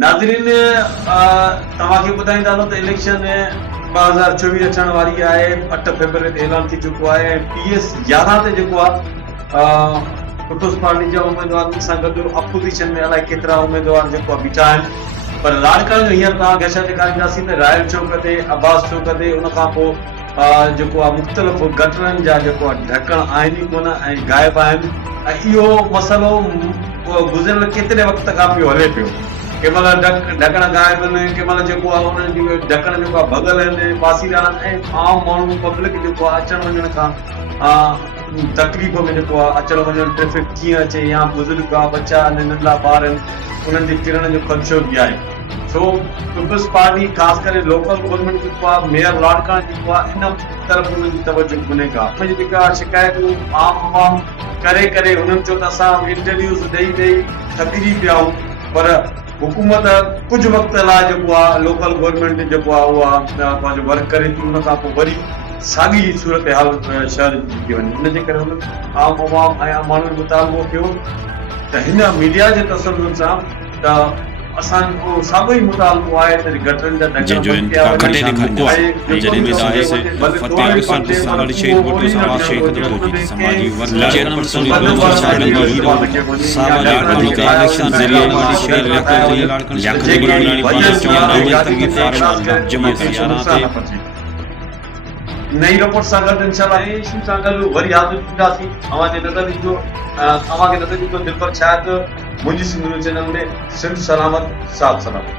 नाज़रीन, तव्हांखे ॿुधाईंदासीं त इलेक्शन 2024 अचण वारी आहे। 8 फेबरवरी ते ऐलान थी चुको आहे। PS 11 ते जेको आहे पीपल्स पार्टी जा उम्मीदवारनि सां गॾु अपोज़िशन में अलाए केतिरा उम्मीदवार जेको आहे बीठा आहिनि। पर लाड़काणे जो हींअर तव्हांखे छा ॾेखारींदासीं त रायल चौक ते, अब्बास चौक ते, उन खां पोइ जेको आहे मुख़्तलिफ़ गटरनि जा जेको आहे ढकण आहिनि ई कोन ऐं ग़ाइबु आहिनि। ऐं इहो मसइलो गुज़िरियल केतिरे वक़्त खां पियो हले पियो। कंहिं महिल ढकण ग़ाइबु आहिनि, कंहिं महिल जेको आहे उन्हनि जी ढकण जेको आहे भॻल आहिनि, पासीरा आहिनि। ऐं आम माण्हू पब्लिक जेको आहे अचण वञण खां तकलीफ़ में जेको आहे अचण वञण ट्रैफिक कीअं अचे, या बुज़ुर्ग आहे, बच्चा आहिनि, नंढा ॿार आहिनि, उन्हनि जे किरण जो ख़दशो बि आहे। सो पीपल्स पार्टी ख़ासि करे लोकल गवर्नमेंट जेको आहे, मेयर लाड़काणे जेको आहे, इन तरफ़ उन्हनि जी तवजो कोन्हे का। उनजी जेका शिकायतूं आम आवाम करे करे उन्हनि चयो त असां इंटरव्यूज़ ॾेई थकिजी पिया आहियूं। पर हुकूमत कुझु वक़्त लाइ जेको आहे लोकल गवर्नमेंट जेको आहे उहा पंहिंजो वर्क करे थी, उन खां पोइ वरी साॻी सूरत हाल शहर जी थी वञे। इनजे करे उन्हनि आम अवाम ऐं माण्हुनि मुतालबो कयो त हिन मीडिया जे तसल्लुल सां त असां साॻियो ई मुतालबो आहे त गटरनि जा ढकण नई रिपोर्ट सां गॾु इंशाल्लाह इशू सां गॾु वरी हाज़िर थींदासीं। तव्हांखे नज़र ईंदो दिलि पर शायदि मुंहिंजी सिंध चैनल में सिंध सलामत साथ सलामत।